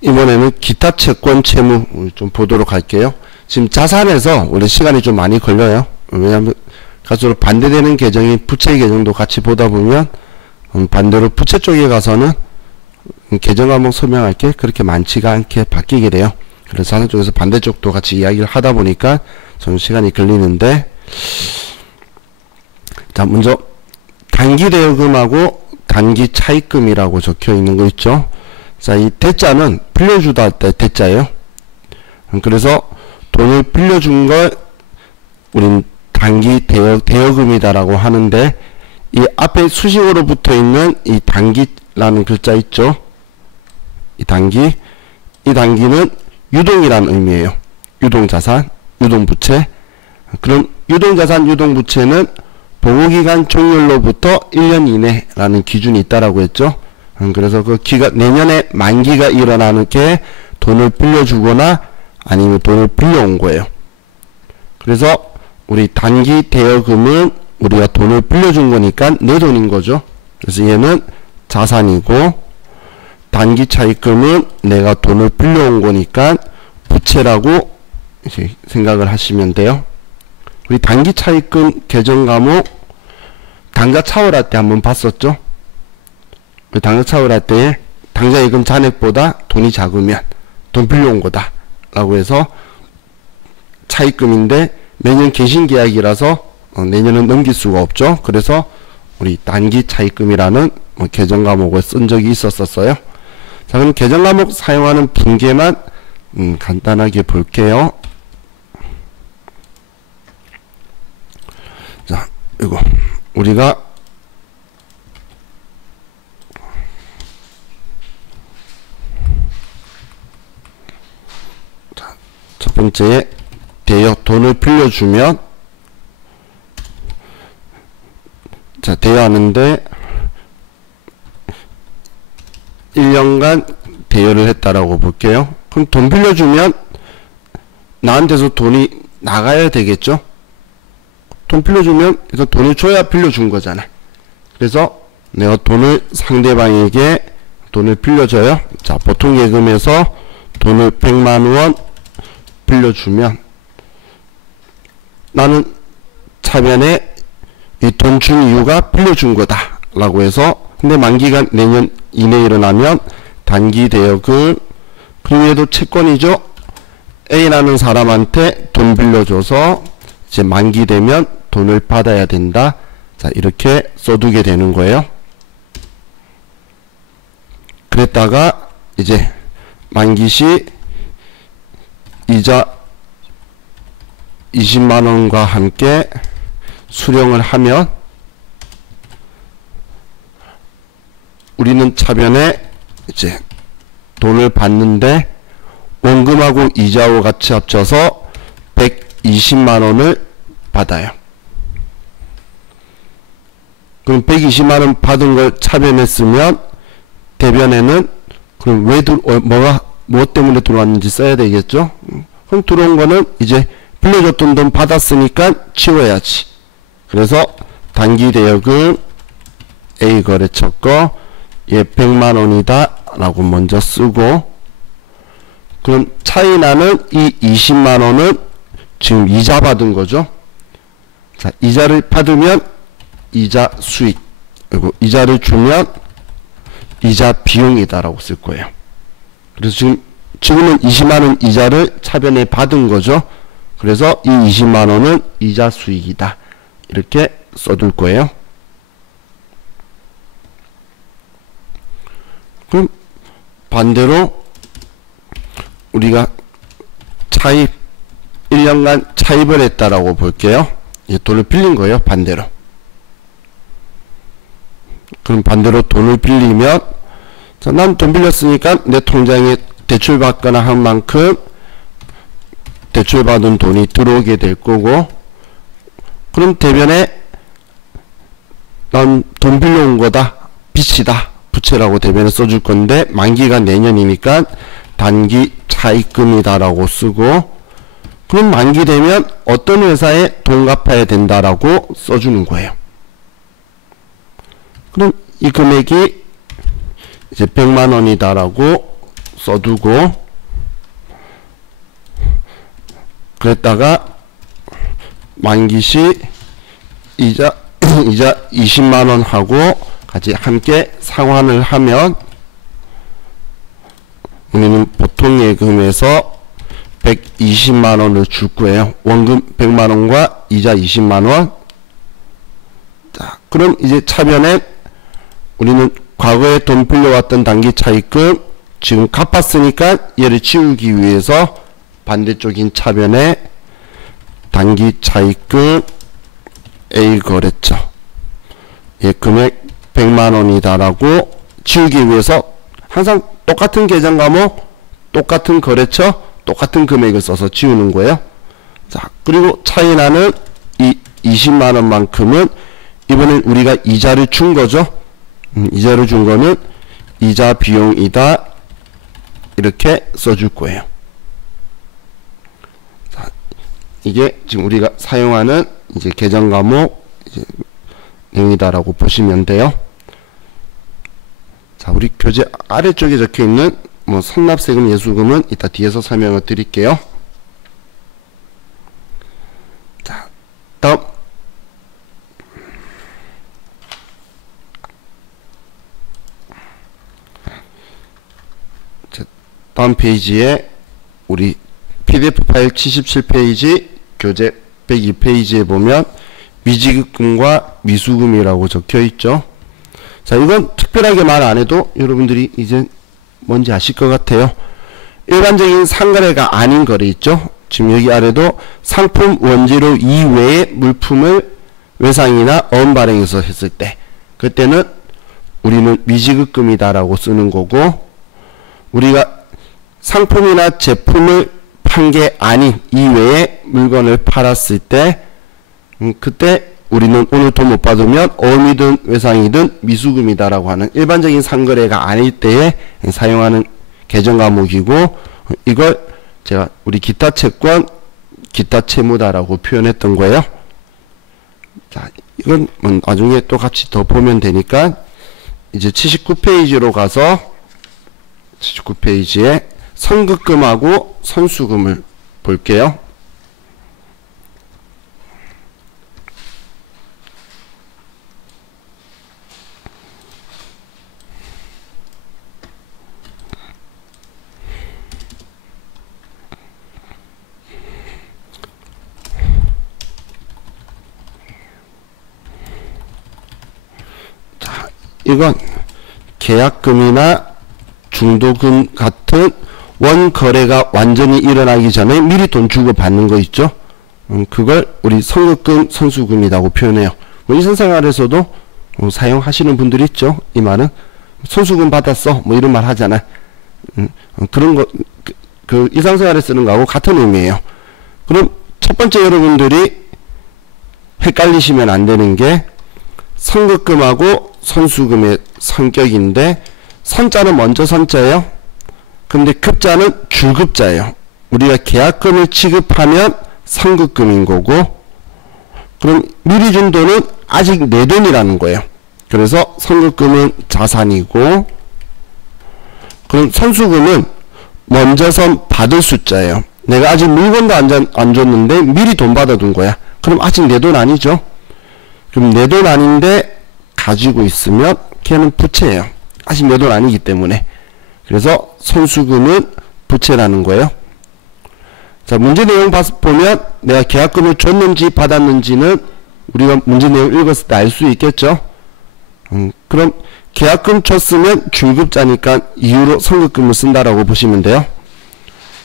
이번에는 기타 채권 채무 좀 보도록 할게요. 지금 자산에서 우리 시간이 좀 많이 걸려요. 왜냐하면 갈수록 반대되는 계정이 부채 계정도 같이 보다 보면 반대로 부채 쪽에 가서는 계정 과목 설명할 게 그렇게 많지가 않게 바뀌게 돼요. 그래서 자산 쪽에서 반대쪽도 같이 이야기를 하다 보니까 좀 시간이 걸리는데, 자, 먼저 단기 대여금하고 단기 차입금이라고 적혀 있는 거 있죠. 자, 이 대자는 빌려주다 할 때 대자예요. 그래서 돈을 빌려준 걸 우린 단기 대여금이다라고 하는데, 이 앞에 수식어로 붙어 있는 이 단기라는 글자 있죠. 이 단기는 유동이라는 의미예요. 유동자산, 유동부채. 그럼 유동자산, 유동부채는 보고기간 종료로부터 1년 이내라는 기준이 있다라고 했죠. 그래서 그 내년에 만기가 일어나는 게 돈을 빌려주거나 아니면 돈을 빌려온 거예요. 그래서 우리 단기 대여금은 우리가 돈을 빌려준 거니까 내 돈인 거죠. 그래서 얘는 자산이고, 단기 차입금은 내가 돈을 빌려온 거니까 부채라고 이제 생각을 하시면 돼요. 우리 단기 차입금 계정 과목 당좌 차월할 때 한번 봤었죠. 당좌 차월할 때에 당좌 예금 잔액보다 돈이 작으면 돈 빌려온 거다 라고 해서 차입금인데, 매년 갱신계약이라서 내년은 넘길 수가 없죠. 그래서 우리 단기 차입금이라는 계정 과목을 쓴 적이 있었어요. 자, 그럼 계정 과목 사용하는 분계만 간단하게 볼게요. 자, 이거 우리가 자, 첫 번째에 대여, 돈을 빌려주면, 자, 대여하는데 1년간 대여를 했다라고 볼게요. 그럼 돈 빌려주면 나한테서 돈이 나가야 되겠죠. 돈 빌려주면 그래서 돈을 줘야 빌려준 거잖아. 그래서 내가 돈을 상대방에게 돈을 빌려줘요. 자, 보통 예금에서 돈을 100만원 빌려주면 나는 차변에 이 돈 준 이유가 빌려준 거다 라고 해서, 근데 만기가 내년 이내에 일어나면 단기 대여금, 그 위에도 채권이죠. A라는 사람한테 돈 빌려줘서 이제 만기 되면 돈을 받아야 된다. 자, 이렇게 써두게 되는 거예요. 그랬다가 이제 만기 시 이자 20만원과 함께 수령을 하면 우리는 차변에 이제 돈을 받는데 원금하고 이자와 같이 합쳐서 120만원을 받아요. 그럼 120만원 받은 걸 차변에 쓰면 대변에는 그럼 뭐 때문에 들어왔는지 써야 되겠죠? 그럼 들어온 거는 이제 빌려줬던 돈 받았으니까 치워야지. 그래서 단기 대여금 A 거래처 거 얘 100만원이다 라고 먼저 쓰고, 그럼 차이 나는 이 20만원은 지금 이자 받은 거죠. 자, 이자를 받으면 이자 수익, 그리고 이자를 주면 이자 비용이다 라고 쓸 거예요. 그래서 지금은 20만원 이자를 차변에 받은 거죠. 그래서 이 20만원은 이자 수익이다 이렇게 써둘 거예요. 그럼 반대로 우리가 차입 1년간 차입을 했다라고 볼게요. 돈을 빌린 거예요. 반대로. 그럼 반대로 돈을 빌리면, 자, 난 돈 빌렸으니까 내 통장에 대출 받거나 한 만큼 대출 받은 돈이 들어오게 될 거고, 그럼 대변에 난 돈 빌려온 거다, 빚이다, 부채라고 대변에 써줄 건데 만기가 내년이니까 단기 차입금이다 라고 쓰고, 그럼 만기 되면 어떤 회사에 돈 갚아야 된다라고 써주는 거예요. 그럼 이 금액이 이제 100만원이다 라고 써두고, 그랬다가 만기시 이자 20만원 하고 같이 함께 상환을 하면 우리는 보통 예금에서 120만원을 줄 거예요. 원금 100만원과 이자 20만원. 자, 그럼 이제 차변에 우리는 과거에 돈 빌려왔던 단기 차입금 지금 갚았으니까 얘를 치우기 위해서 반대쪽인 차변에 단기 차입금 A 거래처 예, 금액 100만원이다라고 치우기 위해서 항상 똑같은 계정 과목, 똑같은 거래처, 똑같은 금액을 써서 지우는 거예요. 자, 그리고 차이 나는 이 20만원만큼은 이번엔 우리가 이자를 준 거죠. 이자를 준 거는 이자 비용이다. 이렇게 써줄 거예요. 자, 이게 지금 우리가 사용하는 이제 계정 과목 이제 내용이다라고 보시면 돼요. 자, 우리 교재 아래쪽에 적혀 있는 뭐 선납세금, 예수금은 이따 뒤에서 설명을 드릴게요. 자, 다음. 다음 페이지에 우리 PDF 파일 77페이지 교재 102페이지에 보면 미지급금과 미수금이라고 적혀 있죠. 자, 이건 특별하게 말 안 해도 여러분들이 이제 뭔지 아실 것 같아요. 일반적인 상거래가 아닌 거래 있죠. 지금 여기 아래도 상품 원재료 이외의 물품을 외상이나 어음 발행해서 했을 때 그때는 우리는 미지급금이다라고 쓰는 거고, 우리가 상품이나 제품을 판 게 아닌 이외의 물건을 팔았을 때 그때 우리는 오늘 돈 못 받으면 어음이든 외상이든 미수금이다라고 하는 일반적인 상거래가 아닐 때에 사용하는 계정 과목이고, 이걸 제가 우리 기타 채권, 기타 채무다라고 표현했던 거예요. 자, 이건 나중에 또 같이 더 보면 되니까 이제 79페이지로 가서 79페이지에 선급금하고 선수금을 볼게요. 자, 이건 계약금이나 중도금 같은 원거래가 완전히 일어나기 전에 미리 돈 주고 받는 거 있죠. 그걸 우리 선급금, 선수금이라고 표현해요. 뭐 일상생활에서도 사용하시는 분들이 있죠. 이 말은 선수금 받았어 뭐 이런 말 하잖아요. 그런 거 그 일상생활에 쓰는 거하고 같은 의미예요. 그럼 첫 번째 여러분들이 헷갈리시면 안 되는 게 선급금하고 선수금의 성격인데, 선자는 먼저 선자예요. 근데 급자는 줄급자예요. 우리가 계약금을 지급하면 선급금인 거고, 그럼 미리 준 돈은 아직 내 돈이라는 거예요. 그래서 선급금은 자산이고, 그럼 선수금은 먼저 선 받을 숫자예요. 내가 아직 물건도 안 줬는데 미리 돈 받아둔 거야. 그럼 아직 내 돈 아니죠. 그럼 내 돈 아닌데 가지고 있으면 걔는 부채예요. 아직 내 돈 아니기 때문에. 그래서 선수금은 부채라는 거예요. 자, 문제 내용 보면 내가 계약금을 줬는지 받았는지는 우리가 문제 내용 읽었을 때 알 수 있겠죠. 그럼 계약금 줬으면 중급자니까 이유로 선급금을 쓴다라고 보시면 돼요.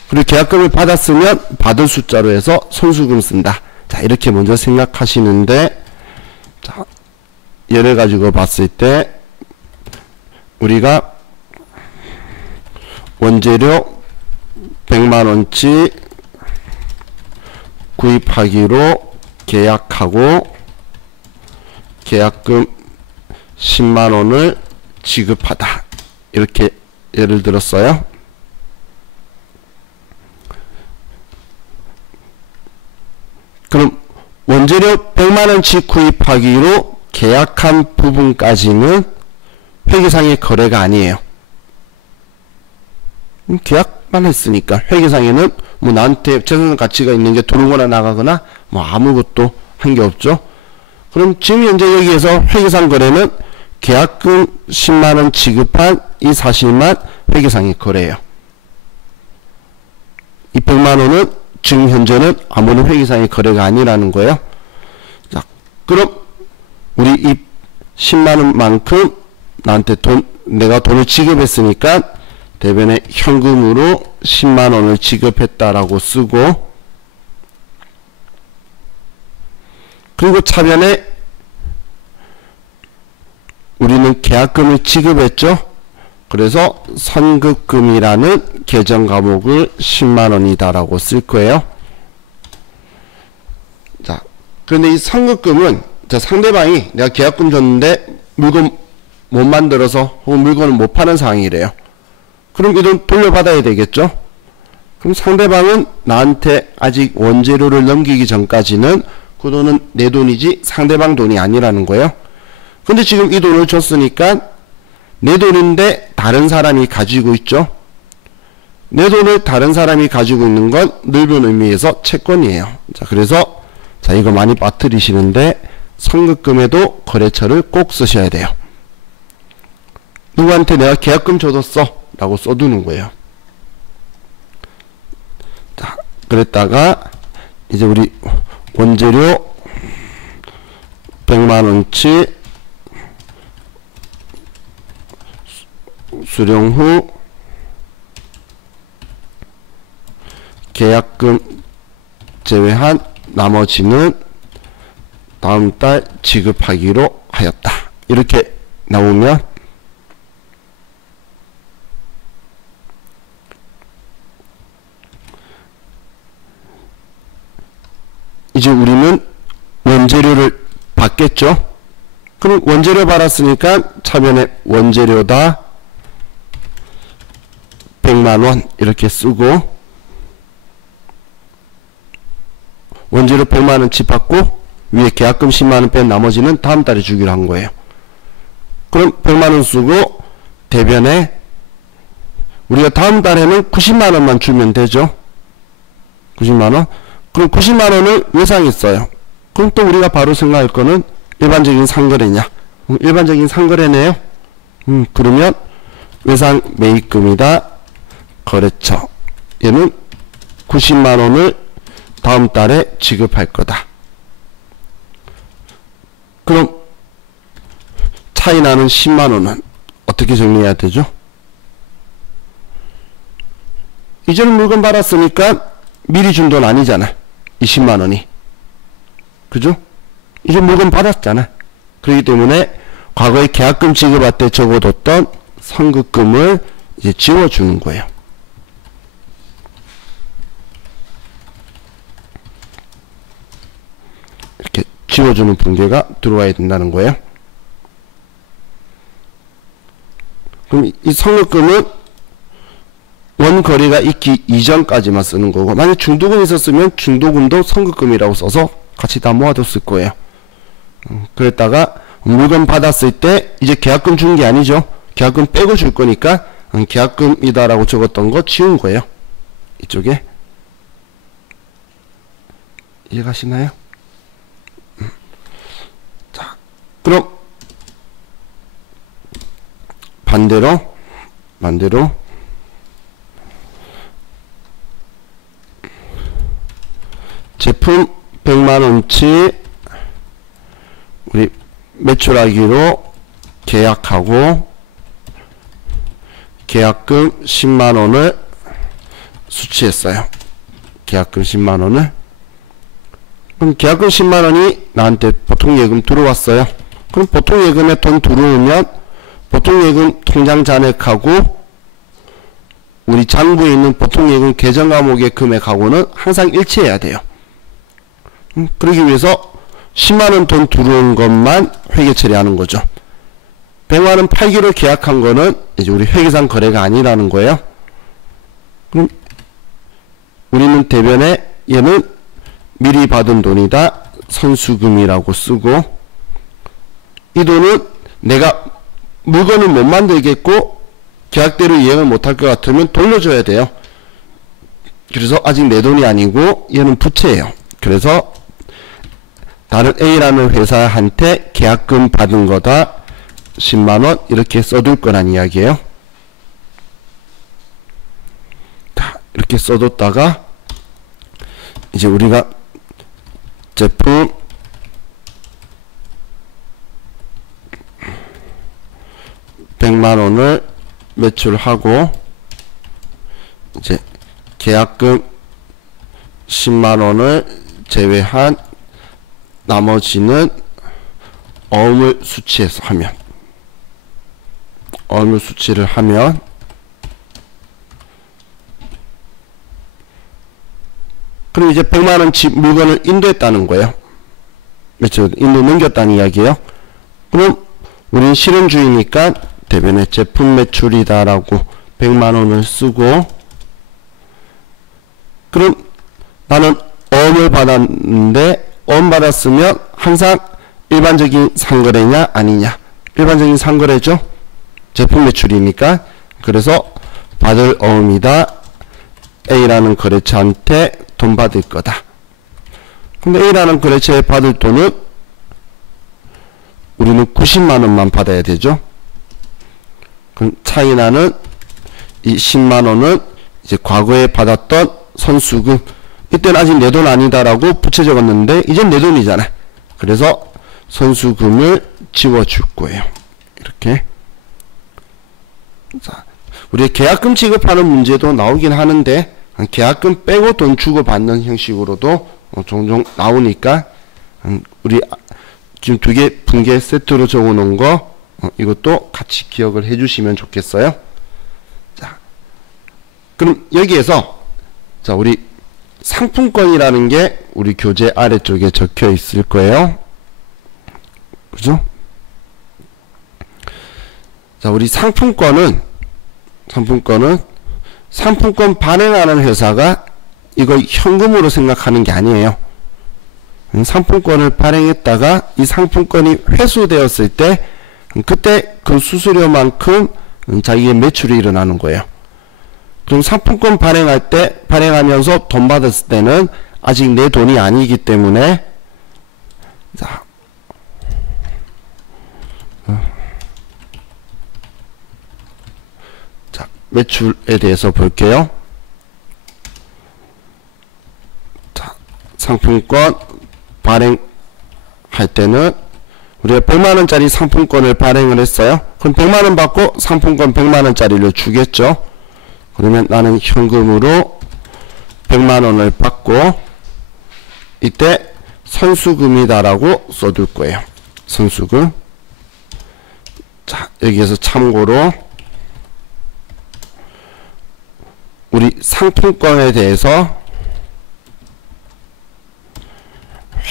그리고 계약금을 받았으면 받을 숫자로 해서 선수금 쓴다. 자, 이렇게 먼저 생각하시는데, 자, 예를 가지고 봤을 때 우리가 원재료 100만원치 구입하기로 계약하고 계약금 10만원을 지급하다. 이렇게 예를 들었어요. 그럼 원재료 100만원치 구입하기로 계약한 부분까지는 회계상의 거래가 아니에요. 계약만 했으니까 회계상에는 뭐 나한테 재산 가치가 있는 게 들어오거나 나가거나 뭐 아무것도 한 게 없죠. 그럼 지금 현재 여기에서 회계상 거래는 계약금 10만원 지급한 이 사실만 회계상의 거래예요. 이 100만원은 지금 현재는 아무런 회계상의 거래가 아니라는 거예요. 자, 그럼 우리 이 10만원만큼 나한테 내가 돈을 지급했으니까 대변에 현금으로 10만원을 지급했다라고 쓰고, 그리고 차변에 우리는 계약금을 지급했죠. 그래서 선급금이라는 계정 과목을 10만원이다라고 쓸 거예요. 자, 그런데 이 선급금은 자, 상대방이 내가 계약금 줬는데 물건 못 만들어서 혹은 물건을 못 파는 상황이래요. 그럼 이 돈 돌려받아야 되겠죠. 그럼 상대방은 나한테 아직 원재료를 넘기기 전까지는 그 돈은 내 돈이지 상대방 돈이 아니라는 거예요. 근데 지금 이 돈을 줬으니까 내 돈인데 다른 사람이 가지고 있죠. 내 돈을 다른 사람이 가지고 있는 건 넓은 의미에서 채권이에요. 자, 그래서 자, 이거 많이 빠뜨리시는데 선급금에도 거래처를 꼭 쓰셔야 돼요. 누구한테 내가 계약금 줘뒀어 라고 써두는 거예요. 자, 그랬다가 이제 우리 원재료 100만원치 수령 후 계약금 제외한 나머지는 다음 달 지급하기로 하였다. 이렇게 나오면 이제 우리는 원재료를 받겠죠. 그럼 원재료 받았으니까 차변에 원재료다 100만원 이렇게 쓰고, 원재료 100만원치 받고 위에 계약금 10만원 뺀 나머지는 다음 달에 주기로 한 거예요. 그럼 100만원 쓰고 대변에 우리가 다음 달에는 90만원만 주면 되죠. 90만원. 그럼 90만원을 외상했어요. 그럼 또 우리가 바로 생각할 거는 일반적인 상거래냐. 일반적인 상거래네요. 그러면 외상 매입금이다. 거래처. 얘는 90만원을 다음 달에 지급할 거다. 그럼 차이 나는 10만원은 어떻게 정리해야 되죠? 이제는 물건 받았으니까 미리 준 돈 아니잖아. 20만원이. 그죠? 이제 물건 받았잖아. 그렇기 때문에 과거에 계약금 지급할 때 적어뒀던 선급금을 이제 지워주는 거예요. 이렇게 지워주는 분계가 들어와야 된다는 거예요. 그럼 이 선급금은 원거래가 있기 이전까지만 쓰는 거고, 만약 중도금이 있었으면 중도금도 선급금이라고 써서 같이 다 모아뒀을 거예요. 그랬다가 물건 받았을 때 이제 계약금 준 게 아니죠. 계약금 빼고 줄 거니까 계약금이다라고 적었던 거 지운 거예요. 이쪽에. 이해가시나요? 자, 그럼 반대로 제품 100만원치 우리 매출하기로 계약하고 계약금 10만원을 수취했어요. 계약금 10만원을. 그럼 계약금 10만원이 나한테 보통예금 들어왔어요. 그럼 보통예금에 돈 들어오면 보통예금 통장 잔액하고 우리 장부에 있는 보통예금 계정 과목의 금액하고는 항상 일치해야 돼요. 그러기 위해서 10만원 돈 들어온 것만 회계 처리하는 거죠. 100만원 팔기로 계약한 거는 이제 우리 회계상 거래가 아니라는 거예요. 그럼 우리는 대변에 얘는 미리 받은 돈이다. 선수금이라고 쓰고, 이 돈은 내가 물건을 못 만들겠고 계약대로 이행을 못할 것 같으면 돌려줘야 돼요. 그래서 아직 내 돈이 아니고 얘는 부채예요. 그래서 다른 A라는 회사한테 계약금 받은 거다 10만원 이렇게 써둘 거란 이야기예요. 자, 이렇게 써뒀다가 이제 우리가 제품 (100만원을) 매출하고 이제 계약금 10만원을 제외한 나머지는 어음을 수치해서 하면 어음을 수치를 하면 그럼 이제 100만원 물건을 인도했다는 거예요. 매출 인도 넘겼다는 이야기예요. 그럼 우린 실현주의니까 대변에 제품 매출이다 라고 100만원을 쓰고, 그럼 나는 어음을 받았는데 어음 받았으면 항상 일반적인 상거래냐 아니냐? 일반적인 상거래죠. 제품 매출이니까. 그래서 받을 어음이다. A라는 거래처한테 돈 받을 거다. 근데 A라는 거래처에 받을 돈은 우리는 90만원만 받아야 되죠. 그럼 차이나는 이 10만원은 이제 과거에 받았던 선수금, 이때는 아직 내 돈 아니다라고 부채 적었는데 이젠 내 돈이잖아. 그래서 선수금을 지워줄 거예요. 이렇게. 자, 우리 계약금 지급하는 문제도 나오긴 하는데 계약금 빼고 돈 주고 받는 형식으로도 종종 나오니까 우리 지금 두 개 분개 세트로 적어 놓은 거 이것도 같이 기억을 해 주시면 좋겠어요. 자, 그럼 여기에서 자, 우리 상품권이라는 게 우리 교재 아래쪽에 적혀 있을 거예요. 그죠? 자, 우리 상품권 발행하는 회사가 이거 현금으로 생각하는 게 아니에요. 상품권을 발행했다가 이 상품권이 회수되었을 때 그때 그 수수료만큼 자기의 매출이 일어나는 거예요. 그럼 상품권 발행하면서 돈 받았을 때는 아직 내 돈이 아니기 때문에 자, 매출에 대해서 볼게요. 자, 상품권 발행할 때는 우리가 100만원짜리 상품권을 발행을 했어요. 그럼 100만원 받고 상품권 100만원짜리를 주겠죠. 그러면 나는 현금으로 100만원을 받고 이때 선수금이다라고 써둘 거예요. 선수금. 자, 여기에서 참고로 우리 상품권에 대해서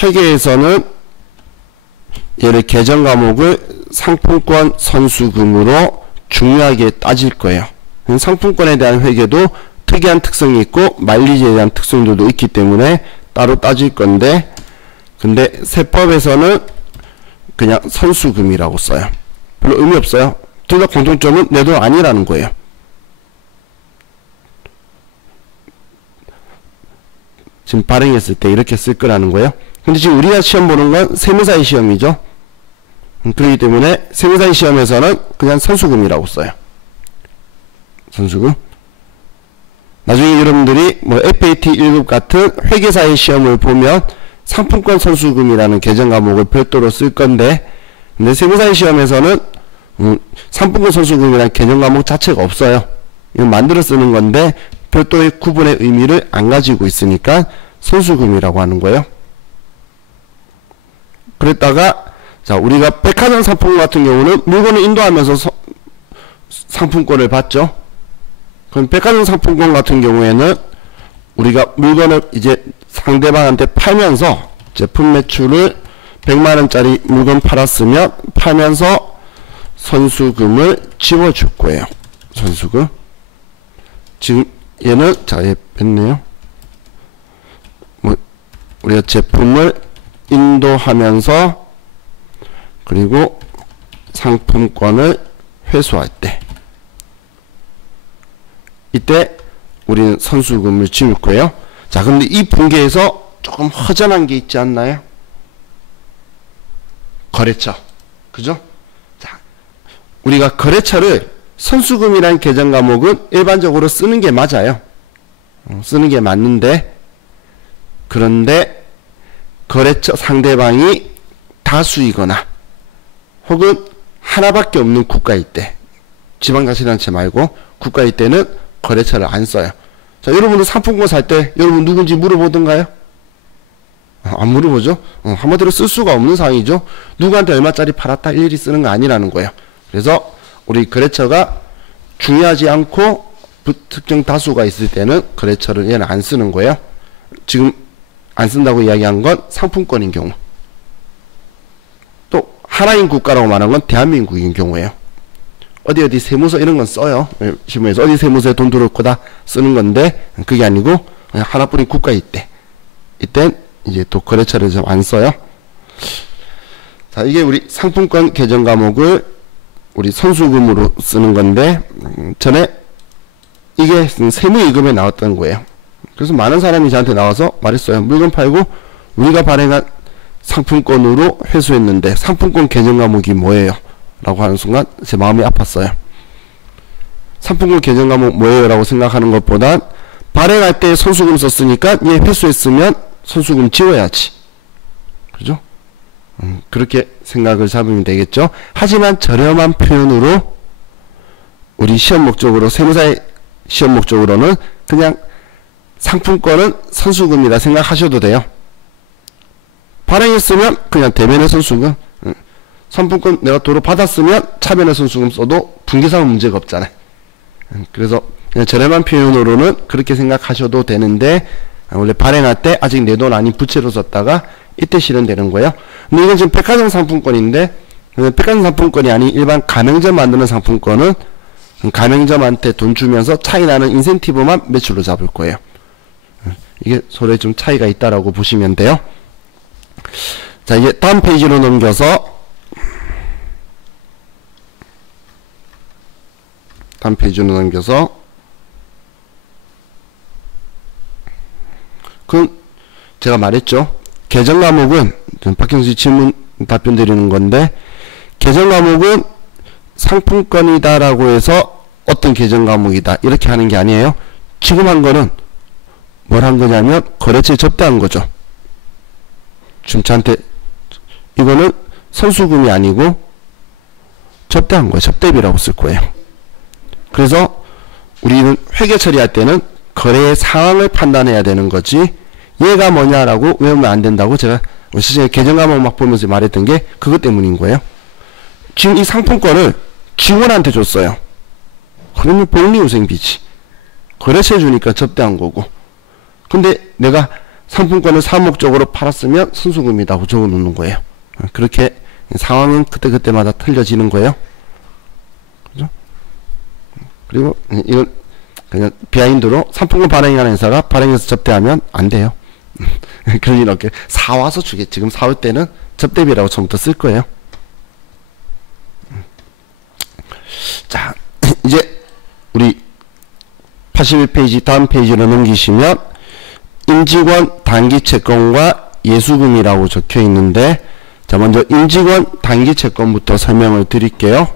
회계에서는 얘를 계정 과목을 상품권 선수금으로 중요하게 따질 거예요. 상품권에 대한 회계도 특이한 특성이 있고 마일리지에 대한 특성들도 있기 때문에 따로 따질 건데, 근데 세법에서는 그냥 선수금이라고 써요. 별로 의미 없어요. 둘 다 공통점은 내 돈 아니라는 거예요. 지금 발행했을 때 이렇게 쓸 거라는 거예요. 근데 지금 우리가 시험 보는 건 세무사의 시험이죠. 그렇기 때문에 세무사의 시험에서는 그냥 선수금이라고 써요. 선수금. 나중에 여러분들이 뭐 FAT 1급 같은 회계사의 시험을 보면 상품권 선수금이라는 계정 과목을 별도로 쓸 건데, 근데 세무사의 시험에서는 상품권 선수금이라는 계정 과목 자체가 없어요. 이건 만들어 쓰는 건데 별도의 구분의 의미를 안 가지고 있으니까 선수금이라고 하는 거예요. 그랬다가 자, 우리가 백화점 상품 같은 경우는 물건을 인도하면서 상품권을 받죠. 그럼 백화점 상품권 같은 경우에는 우리가 물건을 이제 상대방한테 팔면서 제품 매출을 100만원짜리 물건 팔았으면 팔면서 선수금을 지워줄 거예요. 선수금. 지금 얘는 자, 얘 뺐네요. 뭐 우리가 제품을 인도하면서 그리고 상품권을 회수할 때 이때 우리는 선수금을 지울 거예요. 자, 근데 이 분계에서 조금 허전한 게 있지 않나요? 거래처. 그죠? 자, 우리가 거래처를 선수금이라는 계정 과목은 일반적으로 쓰는 게 맞아요. 쓰는 게 맞는데, 그런데 거래처 상대방이 다수이거나 혹은 하나밖에 없는 국가일 때, 지방자치단체 말고 국가일 때는 거래처를 안 써요. 자, 여러분도 상품권 살 때 여러분 누군지 물어보던가요? 안 물어보죠? 한마디로 쓸 수가 없는 상황이죠. 누구한테 얼마짜리 팔았다 일일이 쓰는 거 아니라는 거예요. 그래서 우리 거래처가 중요하지 않고 특정 다수가 있을 때는 거래처를 얘는 안 쓰는 거예요. 지금 안 쓴다고 이야기한 건 상품권인 경우. 또 하나인 국가라고 말하는 건 대한민국인 경우예요. 어디 세무서 이런 건 써요. 신문에서 어디 세무서에 돈 들어올 거다 쓰는 건데 그게 아니고 그냥 하나뿐인 국가일 때, 이땐 이제 또 거래처를 좀 안 써요. 자, 이게 우리 상품권 계정 과목을 우리 선수금으로 쓰는 건데, 전에 이게 세무이금에 나왔던 거예요. 그래서 많은 사람이 저한테 나와서 말했어요. 물건 팔고 우리가 발행한 상품권으로 회수했는데 상품권 계정 과목이 뭐예요? 라고 하는 순간 제 마음이 아팠어요. 상품권 계정 과목 뭐예요? 라고 생각하는 것보단 발행할 때 선수금 썼으니까 얘 회수했으면 선수금 지워야지. 그죠? 그렇게 생각을 잡으면 되겠죠. 하지만 저렴한 표현으로 우리 시험 목적으로, 세무사의 시험 목적으로는 그냥 상품권은 선수금이라 생각하셔도 돼요. 발행했으면 그냥 대면의 선수금, 상품권 내가 도로 받았으면 차변의 선수금 써도 분기상은 문제가 없잖아요. 그래서 그냥 저렴한 표현으로는 그렇게 생각하셔도 되는데, 원래 발행할 때 아직 내 돈 아닌 부채로 썼다가 이때 실현되는 거예요. 근데 이건 지금 백화점 상품권인데, 백화점 상품권이 아닌 일반 가맹점 만드는 상품권은 가맹점한테 돈 주면서 차이 나는 인센티브만 매출로 잡을 거예요. 이게 서로에 좀 차이가 있다라고 보시면 돼요. 자, 이제 다음 페이지로 넘겨서 그럼 제가 말했죠. 계정 과목은 박형수 질문 답변 드리는 건데, 계정 과목은 상품권이다라고 해서 어떤 계정 과목이다 이렇게 하는 게 아니에요. 지금 한 거는 뭘 한 거냐면 거래처에 접대한 거죠. 지금 저한테 이거는 선수금이 아니고 접대한 거예요. 접대비라고 쓸 거예요. 그래서 우리는 회계 처리할 때는 거래의 상황을 판단해야 되는 거지, 얘가 뭐냐라고 외우면 안 된다고 제가 시즌에 계정 과목 막 보면서 말했던 게 그것 때문인 거예요. 지금 이 상품권을 직원한테 줬어요. 그러면 복리후생비지. 거래처에 주니까 접대한 거고. 근데 내가 상품권을 사목적으로 팔았으면 선수금이라고 적어 놓는 거예요. 그렇게 상황은 그때그때마다 틀려지는 거예요. 그죠? 그리고 이건 그냥 비하인드로 상품권 발행하는 회사가 발행해서 접대하면 안 돼요. 그런 일 없게 사와서 주겠지. 지금 사올 때는 접대비라고 처음부터 쓸 거예요. 자, 이제 우리 81페이지 다음 페이지로 넘기시면 임직원 단기 채권과 예수금이라고 적혀 있는데, 자, 먼저 임직원 단기 채권부터 설명을 드릴게요.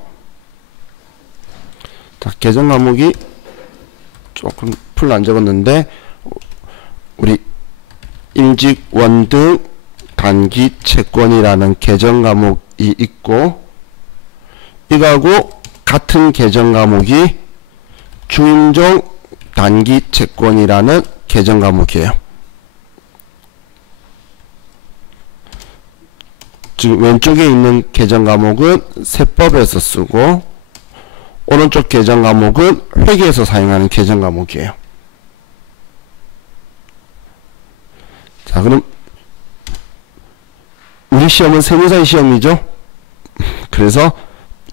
자, 계정 과목이 조금 풀로 안 적었는데, 우리 임직원 등 단기 채권이라는 계정 과목이 있고, 이거하고 같은 계정 과목이 주인종 단기 채권이라는 계정 과목이에요. 지금 왼쪽에 있는 계정 과목은 세법에서 쓰고, 오른쪽 계정 과목은 회계에서 사용하는 계정 과목이에요. 자, 그럼 우리 시험은 세무사의 시험이죠. 그래서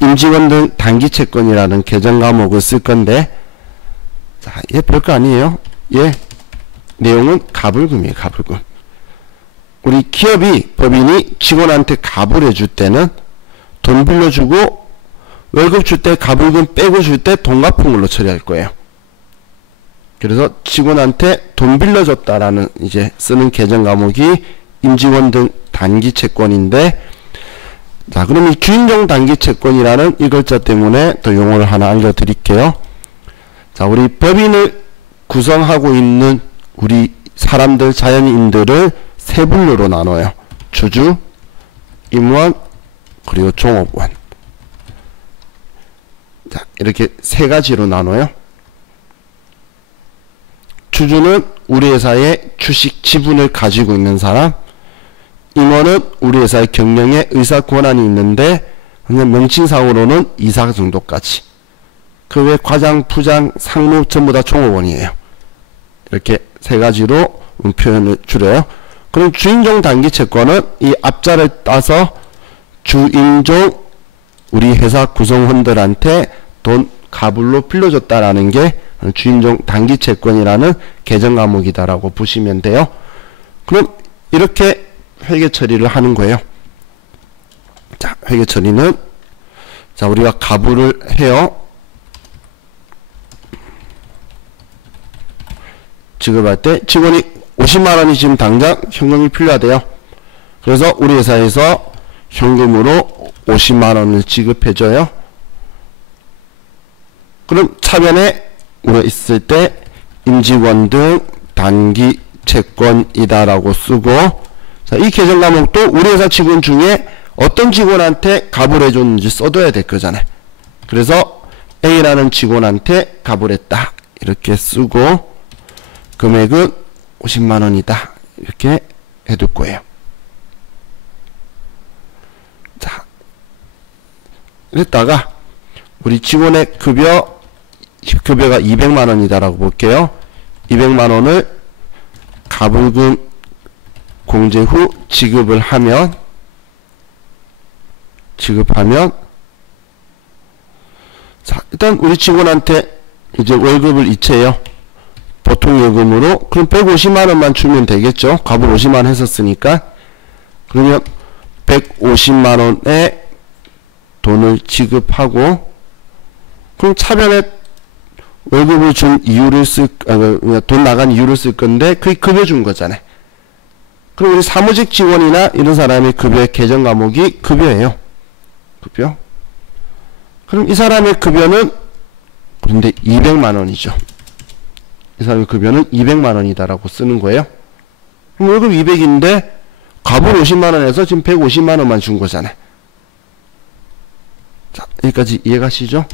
임직원 등 단기 채권이라는 계정 과목을 쓸 건데, 자, 얘 별거 아니에요. 얘 내용은 가불금이에요. 가불금. 우리 기업이, 법인이 직원한테 가불 해줄 때는 돈 빌려주고 월급 줄 때 가불금 빼고 줄 때 돈 갚은 걸로 처리할 거예요. 그래서 직원한테 돈 빌려줬다라는 이제 쓰는 계정 과목이 임직원 등 단기 채권인데, 자, 그럼 이 주인종 단기 채권이라는 이 글자 때문에 또 용어를 하나 알려드릴게요. 자, 우리 법인을 구성하고 있는 우리 사람들, 자연인들을 세 분류로 나눠요. 주주, 임원, 그리고 종업원. 자, 이렇게 세 가지로 나눠요. 주주는 우리 회사의 주식 지분을 가지고 있는 사람, 임원은 우리 회사의 경영에 의사 권한이 있는데 그냥 명칭상으로는 이사 정도까지. 그 외 과장, 부장, 상무 전부 다 종업원이에요. 이렇게 세 가지로 표현을 줄여요. 그럼 주인종 단기 채권은 이 앞자를 따서 주인종 우리 회사 구성원들한테 돈 가불로 빌려줬다라는 게 주인종 단기 채권이라는 계정 과목이다라고 보시면 돼요. 그럼 이렇게 회계 처리를 하는 거예요. 자, 회계 처리는, 자, 우리가 가불을 해요. 지급할 때 직원이 50만원이 지금 당장 현금이 필요하대요. 그래서 우리 회사에서 현금으로 50만원을 지급해줘요. 그럼 차변에 우리가 있을 때 임직원 등 단기 채권이다라고 쓰고, 자, 이 계정 과목도 우리 회사 직원 중에 어떤 직원한테 가불해줬는지 써둬야 될 거잖아요. 그래서 A라는 직원한테 가불했다 이렇게 쓰고, 금액은 50만원이다 이렇게 해둘 거예요. 자, 이랬다가 우리 직원의 급여가 200만원이다라고 볼게요. 200만원을 가불금 공제 후 지급하면 자, 일단 우리 직원한테 이제 월급을 이체해요. 보통 요금으로. 그럼 150만원만 주면 되겠죠. 가불 50만원 했었으니까. 그러면 150만원의 돈을 지급하고, 그럼 차변에 월급을 준 이유를 돈 나간 이유를 쓸 건데 그게 급여 준 거잖아요. 그럼 우리 사무직 직원이나 이런 사람의 급여의 계정 과목이 급여예요. 급여. 그럼 이 사람의 급여는 그런데 200만원이죠. 이 사람의 급여는 200만원이다라고 쓰는 거예요. 그럼 월급 200인데 가불 50만원에서 지금 150만원만 준 거잖아요. 자, 여기까지 이해가시죠?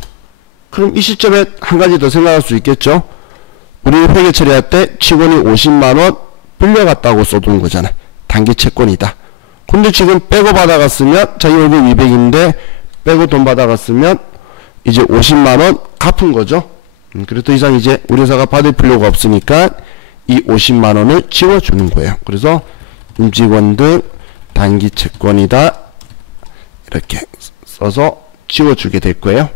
그럼 이 시점에 한 가지 더 생각할 수 있겠죠? 우리 회계 처리할 때 직원이 50만원 빌려갔다고 써두는 거잖아요. 단기 채권이다. 근데 지금 빼고 받아갔으면 자기 월급 200인데 빼고 돈 받아갔으면 이제 50만원 갚은 거죠. 그래서 더 이상 이제 우리 회사가 받을 필요가 없으니까 이 50만원을 지워주는 거예요. 그래서 임직원 등 단기 채권이다 이렇게 써서 지워주게 될 거예요.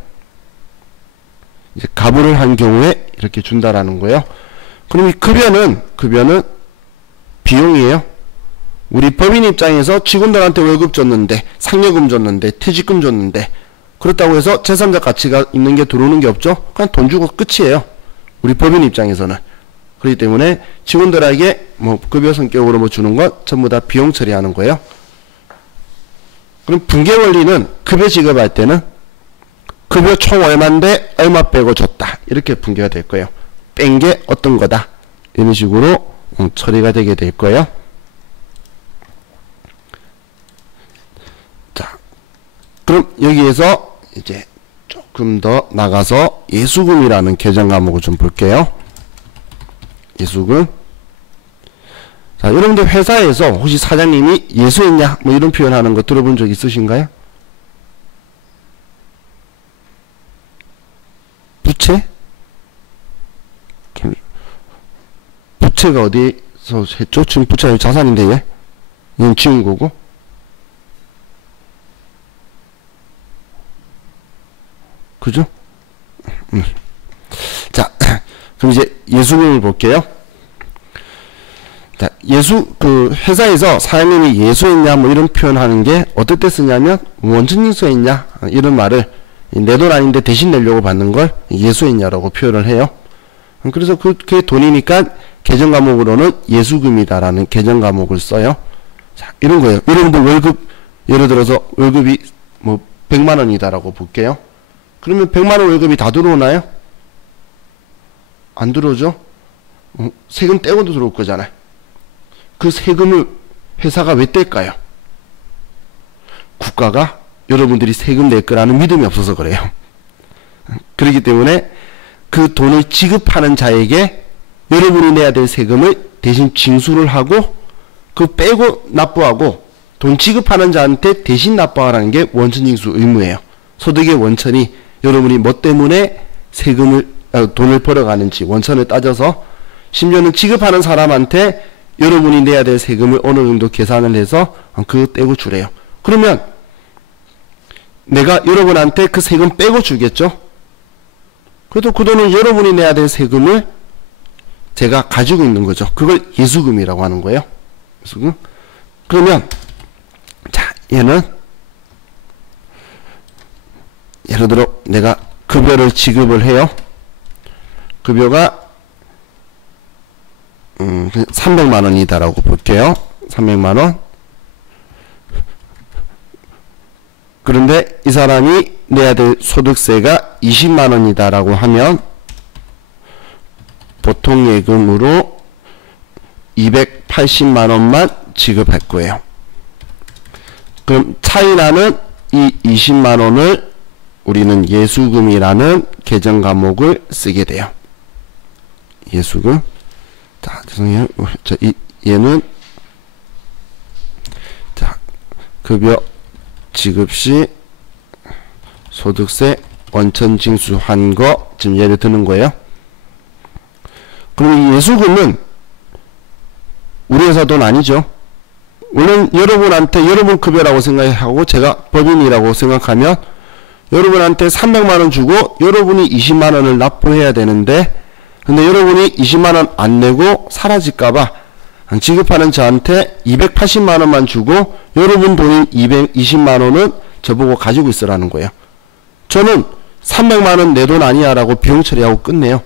이제 가불을 한 경우에 이렇게 준다라는 거예요. 그럼 이 급여는 비용이에요. 우리 법인 입장에서 직원들한테 월급 줬는데, 상여금 줬는데, 퇴직금 줬는데, 그렇다고 해서 제3자 가치가 있는 게 들어오는 게 없죠. 그냥 돈 주고 끝이에요. 우리 법인 입장에서는. 그렇기 때문에 직원들에게 뭐 급여 성격으로 뭐 주는 건 전부 다 비용 처리하는 거예요. 그럼 분계 원리는 급여 지급할 때는 급여 총 얼마인데 얼마 빼고 줬다 이렇게 분계가 될 거예요. 뺀 게 어떤 거다 이런 식으로 처리가 되게 될 거예요. 자, 그럼 여기에서 이제 조금 더 나가서 예수금이라는 계정 과목을 좀 볼게요. 예수금. 자, 여러분들 회사에서 혹시 사장님이 예수했냐 뭐 이런 표현하는 거 들어본 적 있으신가요? 부채? 부채가 어디서 했죠? 지금 부채가 자산인데 얘? 얘는 지은 거고. 그죠? 자, 그럼 이제 예수금을 볼게요. 자, 회사에서 사장님이 예수했냐 뭐 이런 표현하는 게 어떨 때 쓰냐면 원천징수했냐 이런 말을 내 돈 아닌데 대신 내려고 받는 걸 예수했냐라고 표현을 해요. 그래서 그게 돈이니까 계정 과목으로는 예수금이다라는 계정 과목을 써요. 자, 이런 거예요. 여러분들 월급, 예를 들어서 월급이 뭐 100만 원이다라고 볼게요. 그러면 100만 원 월급이 다 들어오나요? 안 들어오죠? 세금 떼고도 들어올 거잖아요. 그 세금을 회사가 왜 뗄까요? 국가가 여러분들이 세금 낼 거라는 믿음이 없어서 그래요. 그렇기 때문에 그 돈을 지급하는 자에게 여러분이 내야 될 세금을 대신 징수를 하고 그 빼고 납부하고 돈 지급하는 자한테 대신 납부하라는 게 원천징수 의무예요. 소득의 원천이 여러분이 뭐 때문에 돈을 벌어가는지 원천을 따져서 심지어는 지급하는 사람한테 여러분이 내야 될 세금을 어느 정도 계산을 해서 그거 떼고 주래요. 그러면 내가 여러분한테 그 세금 빼고 주겠죠? 그래도 그 돈은 여러분이 내야 될 세금을 제가 가지고 있는 거죠. 그걸 예수금이라고 하는 거예요. 예수금. 그러면 자, 얘는 예를 들어 내가 급여를 지급을 해요. 급여가 300만 원이다라고 볼게요. 300만 원. 그런데 이 사람이 내야 될 소득세가 20만 원이다라고 하면 보통 예금으로 280만 원만 지급할 거예요. 그럼 차이나는 이 20만 원을 우리는 예수금이라는 계정 과목을 쓰게 돼요. 예수금. 자, 죄송해요. 얘는 자, 급여 지급 시 소득세 원천 징수한 거 지금 예를 드는 거예요. 그럼 이 예수금은 우리 회사 돈 아니죠. 물론 여러분한테 여러분 급여라고 생각하고 제가 법인이라고 생각하면 여러분한테 300만 원 주고 여러분이 20만 원을 납부해야 되는데 근데 여러분이 20만 원 안 내고 사라질까봐 지급하는 저한테 280만 원만 주고 여러분 돈인 220만 원은 저보고 가지고 있으라는 거예요. 저는 300만 원 내 돈 아니야 라고 비용 처리하고 끝내는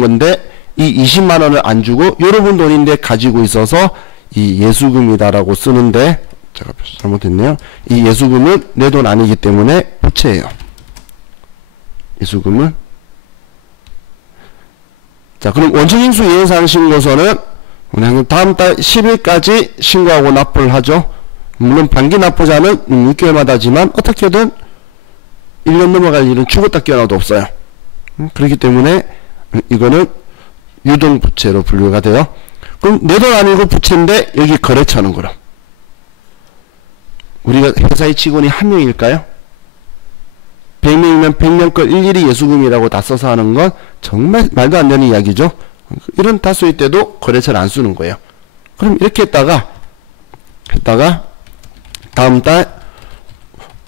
건데 이 20만 원을 안 주고 여러분 돈인데 가지고 있어서 이 예수금이다라고 쓰는데 제가 잘못했네요. 이 예수금은 내 돈 아니기 때문에 부채예요. 예수금은 자, 그럼 원천징수 예상 신고서는 다음 달 10일까지 신고하고 납부를 하죠. 물론 반기 납부자는 6개월마다지만 어떻게든 1년 넘어갈 일은 죽었다 깨어나도 없어요. 그렇기 때문에 이거는 유동부채로 분류가 돼요. 그럼 내 돈 아니고 부채인데 여기 거래처는 그럼 우리가 회사의 직원이 한 명일까요? 100명이면 100명 걸 일일이 예수금이라고 다 써서 하는 건 정말 말도 안 되는 이야기죠. 이런 다수일 때도 거래처를 안 쓰는 거예요. 그럼 이렇게 했다가 다음 달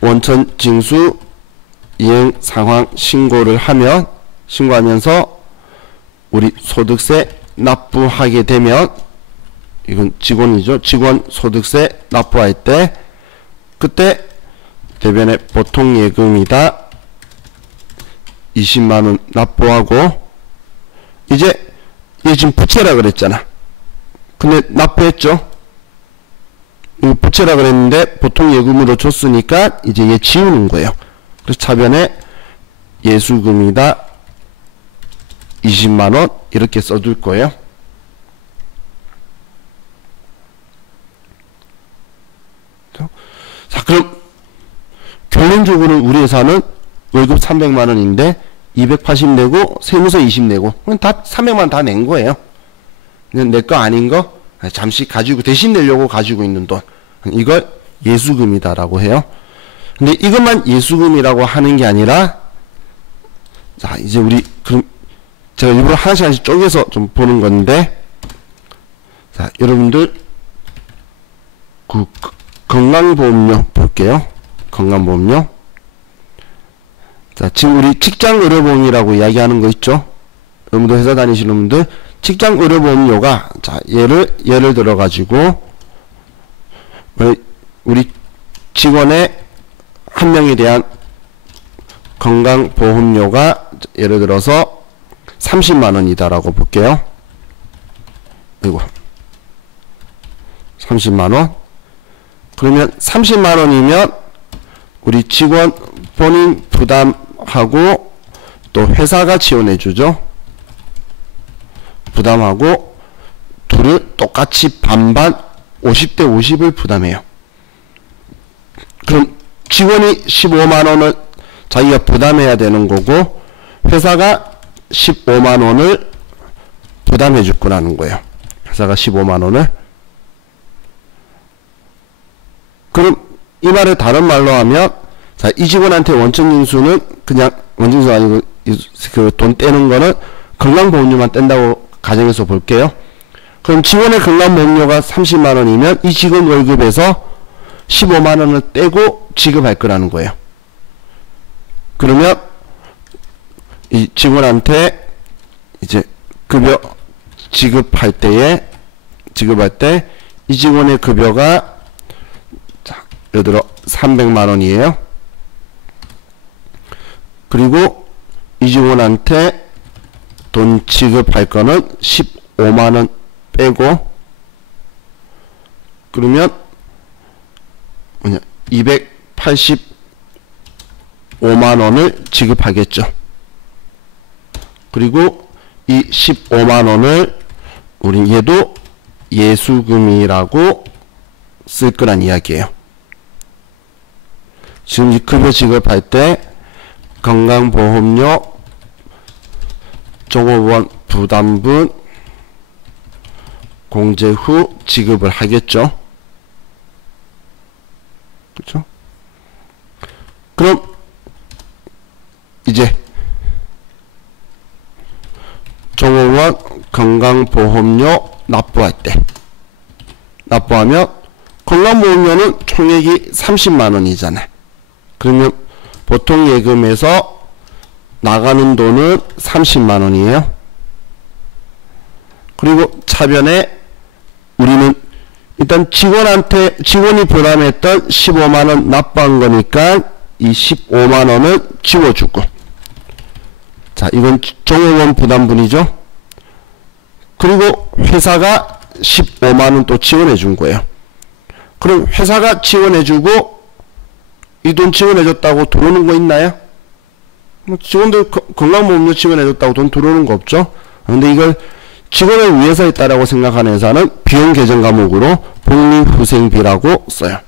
원천징수 이행 상황 신고하면서 우리 소득세 납부하게 되면 이건 직원이죠. 직원 소득세 납부할 때 그때 대변에 보통 예금이다 20만원 납부하고 이제 얘 지금 부채라 그랬잖아. 근데 납부했죠. 이거 부채라 그랬는데 보통 예금으로 줬으니까 이제 얘 지우는 거예요. 그래서 차변에 예수금이다 20만원 이렇게 써둘 거예요. 자, 그럼 결론적으로 우리 회사는 월급 300만원인데 280 내고 세무서 20 내고 다 300만원 다 낸 거예요. 내 거 아닌 거 잠시 가지고 대신 내려고 가지고 있는 돈 이걸 예수금이다라고 해요. 근데 이것만 예수금이라고 하는 게 아니라 자 이제 우리 그럼 제가 일부러 하나씩 쪼개서 좀 보는 건데 자 여러분들 그 건강보험료 볼게요. 건강보험료. 자, 지금 우리 직장의료보험이라고 이야기하는 거 있죠? 여러분들 회사 다니시는 분들 직장의료보험료가 자, 예를 들어 가지고 우리 직원의 한 명에 대한 건강보험료가 예를 들어서 30만원이다라고 볼게요. 이거 30만원. 그러면 30만원이면 우리 직원 본인 부담하고 또 회사가 지원해주죠. 부담하고 둘을 똑같이 반반 50대 50을 부담해요. 그럼 직원이 15만원을 자기가 부담해야 되는 거고 회사가 15만원을 부담해 줄 거라는 거예요. 회사가 15만원을. 그럼 이 말을 다른 말로 하면, 자, 이 직원한테 원천징수는 그냥 원천징수 아니고 그 돈 떼는 거는 건강보험료만 뗀다고 가정해서 볼게요. 그럼 직원의 건강보험료가 30만원이면 이 직원 월급에서 15만원을 떼고 지급할 거라는 거예요. 그러면 이 직원한테 이제 급여 지급할 때 이 직원의 급여가, 자, 예를 들어 300만원이에요. 그리고 이 직원한테 돈 지급할 거는 15만원 빼고, 그러면 뭐냐, 285만원을 지급하겠죠. 그리고 이 15만원을 우리 얘도 예수금이라고 쓸 거란 이야기예요. 지금 이 급여 지급할 때 건강보험료, 종업원 부담분 공제 후 지급을 하겠죠. 그렇죠? 그럼 이제 종업원 건강보험료 납부할 때, 납부하면 건강보험료는 총액이 30만원이잖아요. 그러면 보통 예금에서 나가는 돈은 30만원이에요. 그리고 차변에 우리는 일단 직원이 부담했던 15만원 납부한 거니까 이 15만원을 지워주고, 자, 이건 종업원 부담분이죠. 그리고 회사가 15만원 또 지원해 준 거예요. 그럼 회사가 지원해 주고 이 돈 지원해 줬다고 들어오는 거 있나요? 직원들 건강보험료 지원해 줬다고 돈 들어오는 거 없죠. 근데 이걸 직원을 위해서 했다라고 생각하는 회사는 비용 계정 과목으로 복리후생비라고 써요.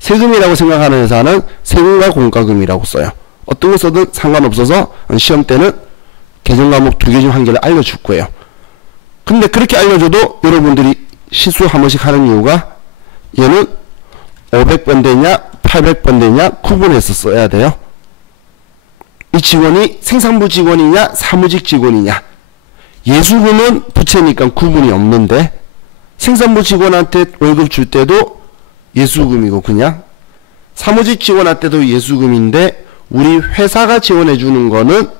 세금이라고 생각하는 회사는 세금과 공과금이라고 써요. 어떤 거 써도 상관없어서 시험 때는 계정 과목 2개 중 1개를 알려줄 거예요. 근데 그렇게 알려줘도 여러분들이 실수 한 번씩 하는 이유가, 얘는 500번 되냐 800번 되냐 구분해서 써야 돼요. 이 직원이 생산부 직원이냐 사무직 직원이냐. 예수금은 부채니까 구분이 없는데 생산부 직원한테 월급 줄 때도 예수금이고, 그냥 사무직 직원한테도 예수금인데 우리 회사가 지원해 주는 거는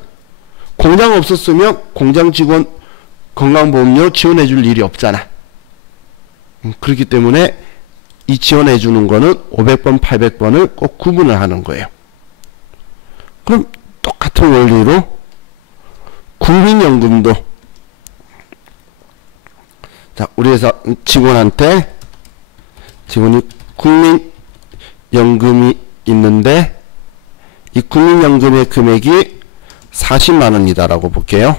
공장 없었으면 공장 직원 건강보험료 지원해 줄 일이 없잖아. 그렇기 때문에 이 지원해 주는 거는 500번 800번을 꼭 구분을 하는 거예요. 그럼 똑같은 원리로 국민연금도, 자, 우리 회사 직원이 국민연금이 있는데 이 국민연금의 금액이 40만원이다라고 볼게요.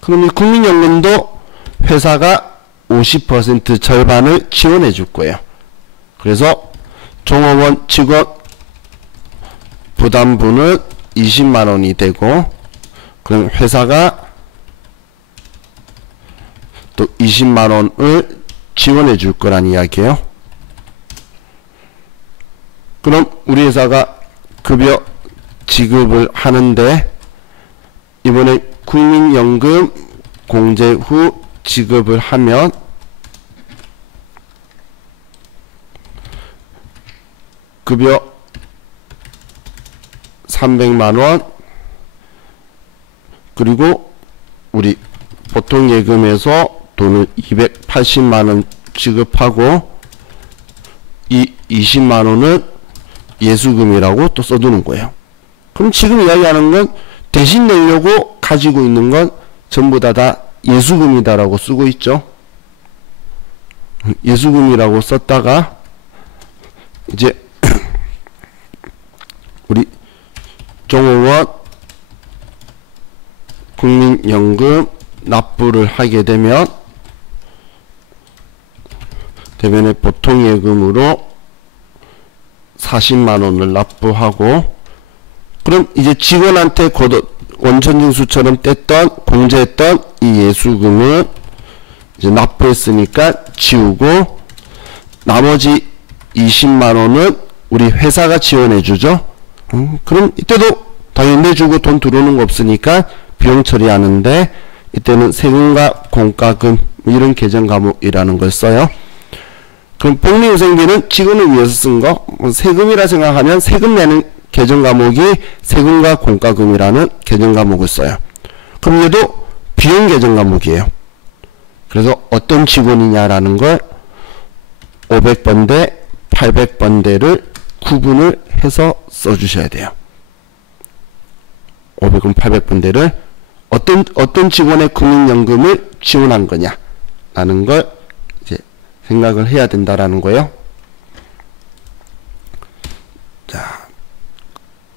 그럼 이 국민연금도 회사가 50% 절반을 지원해 줄 거예요. 그래서 종업원 직원 부담분은 20만원이 되고, 그럼 회사가 또 20만원을 지원해 줄 거란 이야기예요. 그럼 우리 회사가 급여 지급을 하는데 이번에 국민연금 공제 후 지급을 하면 급여 300만원, 그리고 우리 보통 예금에서 돈을 280만원 지급하고 이 20만원은 예수금이라고 또 써두는 거예요. 그럼 지금 이야기하는 건 대신 내려고 가지고 있는 건 전부 다 예수금이다라고 쓰고 있죠. 예수금이라고 썼다가 이제 우리 종업원 국민연금 납부를 하게 되면 대변에 보통예금으로 40만원을 납부하고, 그럼 이제 직원한테 원천징수처럼 뗐던 공제했던 이 예수금을 이제 납부했으니까 지우고, 나머지 20만원은 우리 회사가 지원해주죠. 그럼 이때도 당연히 내주고 돈 들어오는 거 없으니까 비용 처리하는데, 이때는 세금과 공과금 이런 계정 과목이라는 걸 써요. 그럼 복리후생비는 직원을 위해서 쓴 거, 세금이라 생각하면 세금 내는 계정 과목이 세금과 공과금이라는 계정 과목을 써요. 그럼 얘도 비용 계정 과목이에요. 그래서 어떤 직원이냐라는 걸 500번대, 800번대를 구분을 해서 써주셔야 돼요. 500번, 800번대를 어떤 직원의 국민연금을 지원한 거냐라는 걸 이제 생각을 해야 된다라는 거예요. 자,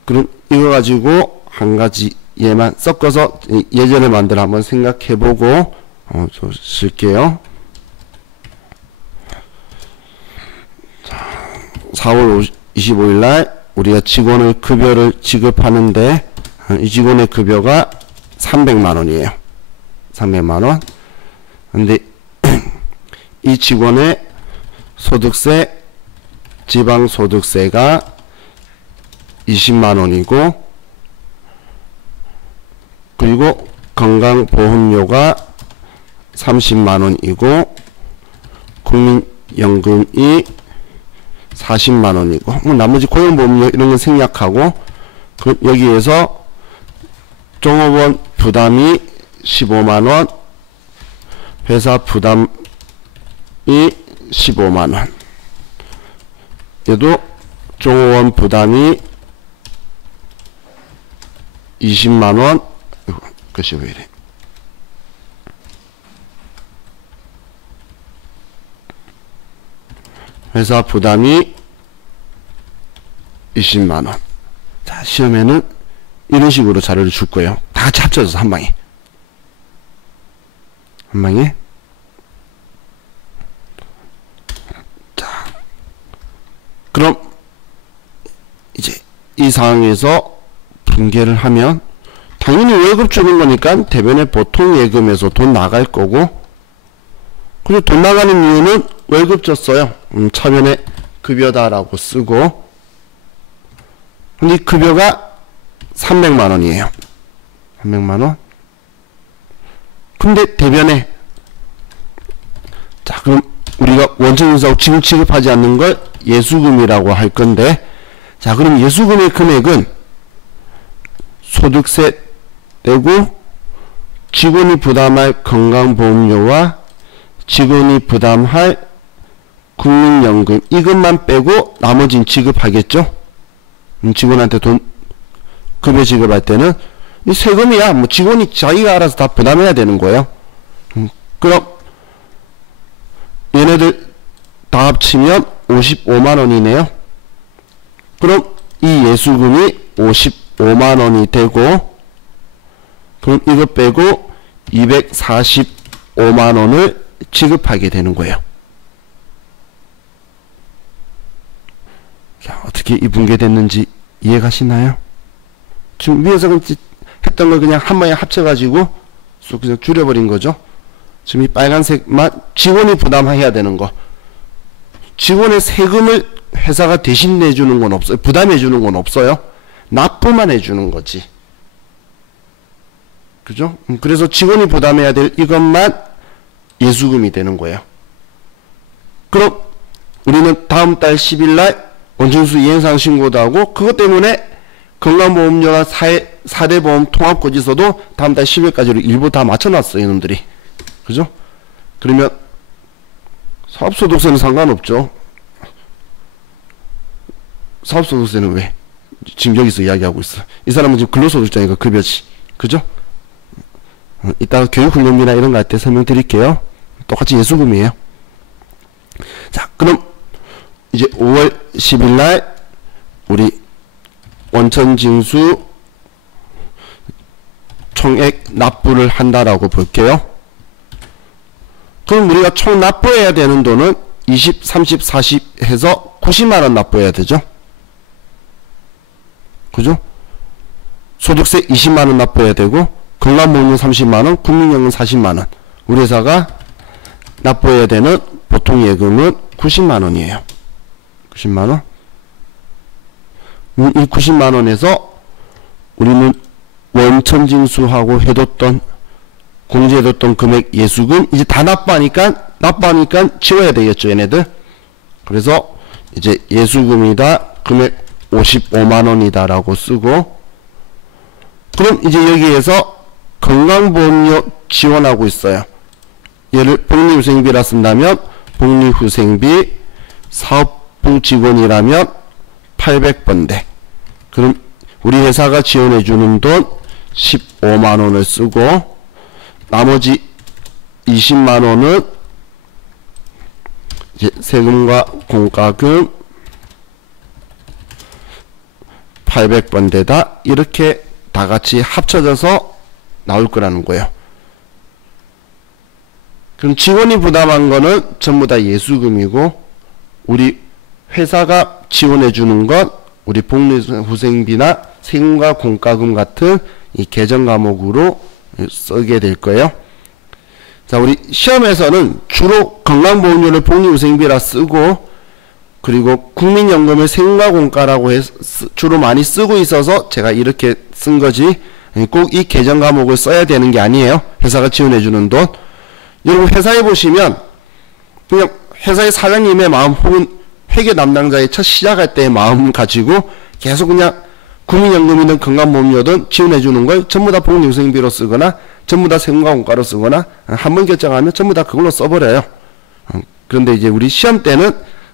그럼 이거 가지고 한 가지 얘만 섞어서 예전에 만들어 한번 생각해보고 저 쓸게요. 자, 4월 25일 날 우리가 직원의 급여를 지급하는데 이 직원의 급여가 300만원이에요. 300만원. 근데 이 직원의 소득세, 지방소득세가 20만원이고, 그리고 건강보험료가 30만원이고, 국민연금이 40만원이고, 나머지 고용보험료 이런 건 생략하고, 그럼 여기에서 종업원 부담이 15만원, 회사 부담이 15만원. 얘도 종업원 부담이 20만원, 글씨 왜 이래. 회사 부담이 20만원. 자, 시험에는 이런 식으로 자료를 줄 거예요. 다 같이 합쳐져서 한 방에. 한 방에. 자, 그럼 이제 이 상황에서 분개를 하면 당연히 월급 주는 거니까 대변에 보통 예금에서 돈 나갈 거고, 그리고 돈 나가는 이유는 월급 줬어요. 차변에 급여다라고 쓰고, 근데 급여가 300만원이에요. 300만원. 근데 대변에, 자, 그럼 우리가 원천징수하고 지금 지급하지 않는 걸 예수금이라고 할 건데, 자, 그럼 예수금의 금액은 소득세 떼고 직원이 부담할 건강보험료와 직원이 부담할 국민연금 이것만 빼고 나머지는 지급하겠죠. 직원한테 돈 급여 지급할 때는 이 세금이야. 뭐 직원이 자기가 알아서 다 부담해야 되는 거예요. 그럼 얘네들 다 합치면 55만원이네요. 그럼 이 예수금이 55만원이 되고, 그럼 이거 빼고 245만원을 지급하게 되는 거예요. 자, 어떻게 이 분개됐는지 이해가시나요? 지금 위에서 했던 걸 그냥 한 번에 합쳐가지고 쏙 그냥 줄여버린 거죠. 지금 이 빨간색만 직원이 부담해야 되는 거. 직원의 세금을 회사가 대신 내주는 건 없어요. 부담해주는 건 없어요. 납부만 해주는 거지. 그죠? 그래서 직원이 부담해야 될 이것만 예수금이 되는 거예요. 그럼 우리는 다음 달 10일 날 원천징수 이행사항 신고도 하고, 그것 때문에 건강보험료나 사대보험 통합고지서도 다음 달 10일까지로 일부 다 맞춰놨어요, 이놈들이. 그죠? 그러면 사업소득세는 상관없죠. 사업소득세는 왜? 지금 여기서 이야기하고 있어. 이 사람은 지금 근로소득자니까 급여지. 그죠? 이따가 교육훈련비나 이런 거 할 때 설명드릴게요. 똑같이 예수금이에요. 자, 그럼 이제 5월 10일 날 우리 원천징수 총액 납부를 한다라고 볼게요. 그럼 우리가 총 납부해야 되는 돈은 20, 30, 40 해서 90만원 납부해야 되죠. 그죠? 소득세 20만원 납부해야 되고 건강보험료 30만원, 국민연금 40만원. 우리 회사가 납부해야 되는 보통 예금은 90만원이에요. 90만원. 이 90만원에서 우리는 원천징수하고 해뒀던 공제해뒀던 금액 예수금 이제 다 납부하니까 치워야 되겠죠, 얘네들. 그래서 이제 예수금이다 금액 55만원이다 라고 쓰고, 그럼 이제 여기에서 건강보험료 지원하고 있어요. 얘를 복리후생비라 쓴다면 복리후생비 사업부 직원이라면 800번대. 그럼 우리 회사가 지원해주는 돈 15만원을 쓰고 나머지 20만원은 이제 세금과 공과금 800번대다 이렇게 다 같이 합쳐져서 나올 거라는 거예요. 그럼 직원이 부담한 거는 전부 다 예수금이고 우리 회사가 지원해 주는 건 우리 복리후생비나 세금과 공과금 같은 이 개정 과목으로 쓰게 될 거예요. 자, 우리 시험에서는 주로 건강보험료를 복리후생비라 쓰고 그리고 국민연금을 세금과 공과라고 주로 많이 쓰고 있어서 제가 이렇게 쓴 거지 꼭 이 개정 과목을 써야 되는 게 아니에요. 회사가 지원해 주는 돈. 여러분 회사에 보시면 그냥 회사의 사장님의 마음 혹은 회계 담당자의 첫 시작할 때의 마음 가지고 계속 그냥 국민연금이든 건강보험료든 지원해 주는 걸 전부 다 복리후생비로 쓰거나 전부 다 세금과 공과로 쓰거나 한 번 결정하면 전부 다 그걸로 써버려요. 그런데 이제 우리 시험 때는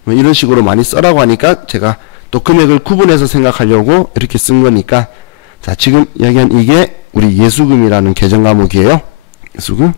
이런 식으로 많이 써라고 하니까 제가 또 금액을 구분해서 생각하려고 이렇게 쓴 거니까. 자, 지금 이야기한 이게 우리 예수금이라는 개정 과목이에요. 예수금.